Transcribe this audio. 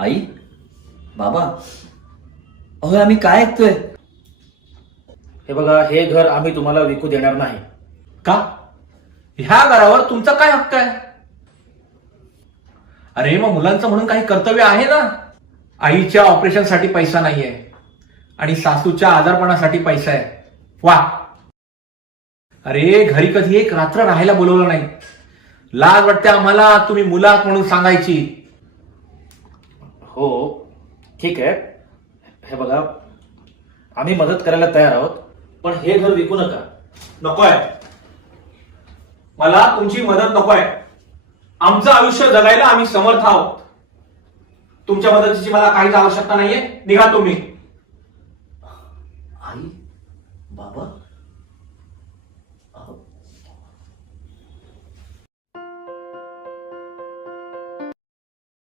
आई, बाबा, अहो आम्ही काय ऐकतोय? हे बघा, हे घर आम्ही तुम्हाला विकू देणार नाही. का? ह्या घरावर तुमचा काय हक्क आहे? अरे मग मुलांचं म्हणून काही कर्तव्य आहे ना. आईच्या ऑपरेशनसाठी पैसा नाहीये आणि सासूच्या आजारपणासाठी पैसा आहे. वा, अरे घरी कधी एक रात्र राहायला बोलवलं नाही. लाज वाटते आम्हाला तुम्ही मुलात म्हणून सांगायची. हो, ठीक आहे. हे बघा, आम्ही मदत करायला तयार आहोत, पण हे घर विकू नका. नकोय, मला तुमची मदत नकोय. आमचं आयुष्य जगायला आम्ही समर्थ आहोत. तुमच्या मदतीची मला काहीच आवश्यकता नाहीये. निघा तुम्ही.